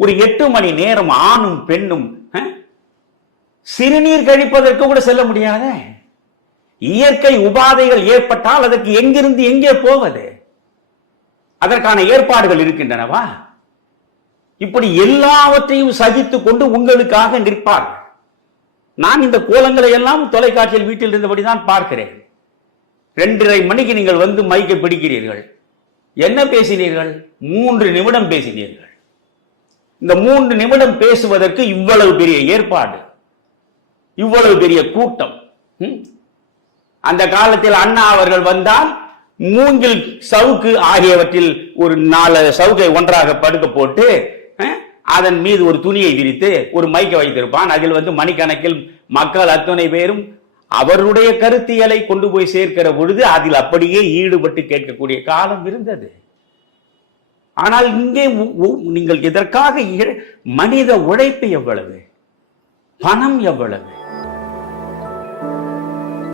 ஒரு எட்டு மணி நேரம் ஆணும் பெண்ணும் சிறுநீர் கழிப்பதற்கு கூட செல்ல முடியாத. இயற்கை உபாதைகள் ஏற்பட்டால் அதற்கு எங்கிருந்து எங்கே போவது? அதற்கான ஏற்பாடுகள் இருக்கின்றனவா? இப்படி எல்லாவற்றையும் சகித்துக் கொண்டு உங்களுக்காக நிற்பார் நான் இந்த கோலங்களை எல்லாம் தொலைக்காட்சியில் வீட்டில் இருந்தபடிதான் பார்க்கிறேன். ரெண்டரை மணிக்கு நீங்கள் வந்து மைக்கை பிடிக்கிறீர்கள். என்ன பேசினீர்கள்? மூன்று நிமிடம் பேசினீர்கள். இந்த மூன்று நிமிடம் பேசுவதற்கு இவ்வளவு பெரிய ஏற்பாடு இவ்வளவு பெரிய கூட்டம். ம்? அந்த காலத்தில் அண்ணா அவர்கள் வந்தால் மூங்கில் சவுக்கு ஆகியவற்றில் ஒரு நாலு சவுக்கை ஒன்றாக படுக்க போட்டு அதன் மீது ஒரு துணியை விரித்து ஒரு மைக்கை வைத்திருப்பான். அதில் வந்து மணிக்கணக்கில் மக்கள் அத்தனை பேரும் அவருடைய கருத்தியலை கொண்டு போய் சேர்க்கிற பொழுது அதில் அப்படியே ஈடுபட்டு கேட்கக்கூடிய காலம் இருந்தது. ஆனால் இங்கே உ- நீங்கள் இதற்காக மனித உழைப்பு எவ்வளவு? பணம் எவ்வளவு?